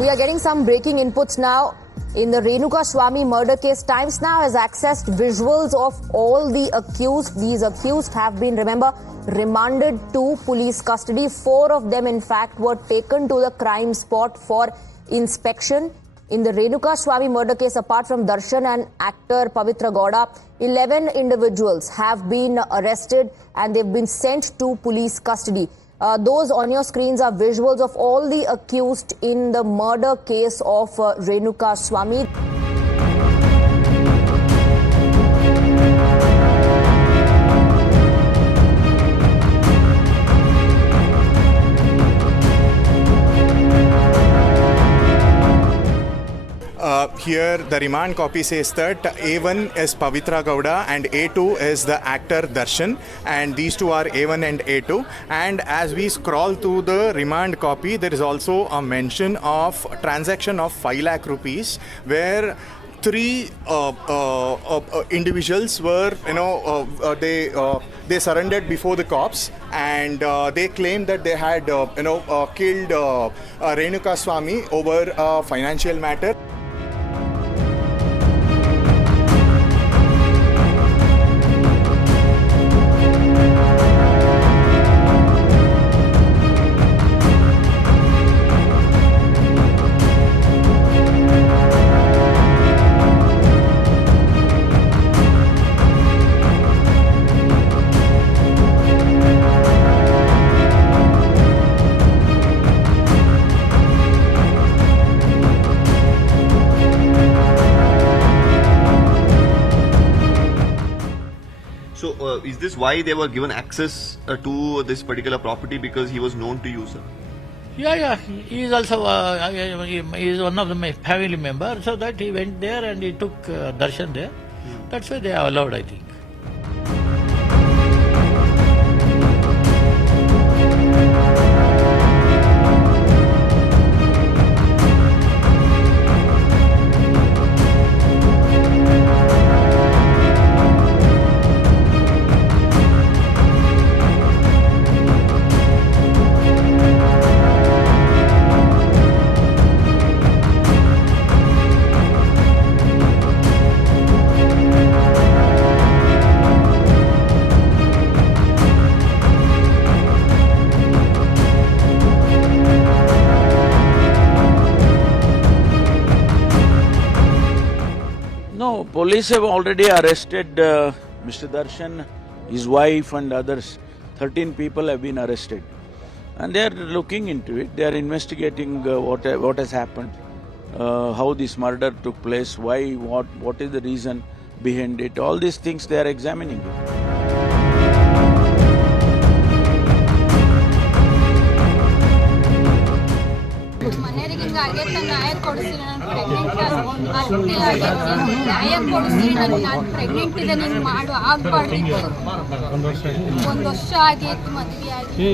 We are getting some breaking inputs now. In the Renuka Swamy murder case, Times Now has accessed visuals of all the accused. These accused have been, remember, remanded to police custody. 4 of them, in fact, were taken to the crime spot for inspection. In the Renuka Swamy murder case, apart from Darshan and actor Pavitra Gowda, 11 individuals have been arrested and they've been sent to police custody. Those on your screens are visuals of all the accused in the murder case of Renuka Swamy. Here the remand copy says that A1 is Pavitra Gowda and A2 is the actor Darshan, and these two are A1 and A2. And as we scroll through the remand copy, there is also a mention of transaction of 5 lakh rupees where 3 individuals were, they surrendered before the cops, and they claimed that they had, killed Renuka Swamy over a financial matter. So, is this why they were given access to this particular property, because he was known to you, sir? Yeah. He is also he is one of my family members, so that he went there and he took darshan there. That's why they are allowed, I think. No, police have already arrested Mr. Darshan, his wife and others. 13 people have been arrested. And they are looking into it. They are investigating what has happened, how this murder took place, why, what is the reason behind it. All these things they are examining it. ನ್ಯಾಯ ಕೊಡಿಸಿ, ನಾನು pregnant ಇದೆ, ನೀನು ಮಾಡು, ಆಗ್ಬಾರ್ದು. 1 ವರ್ಷ ಆಗಿತ್ತು ಮದುವೆ ಆಗಿ.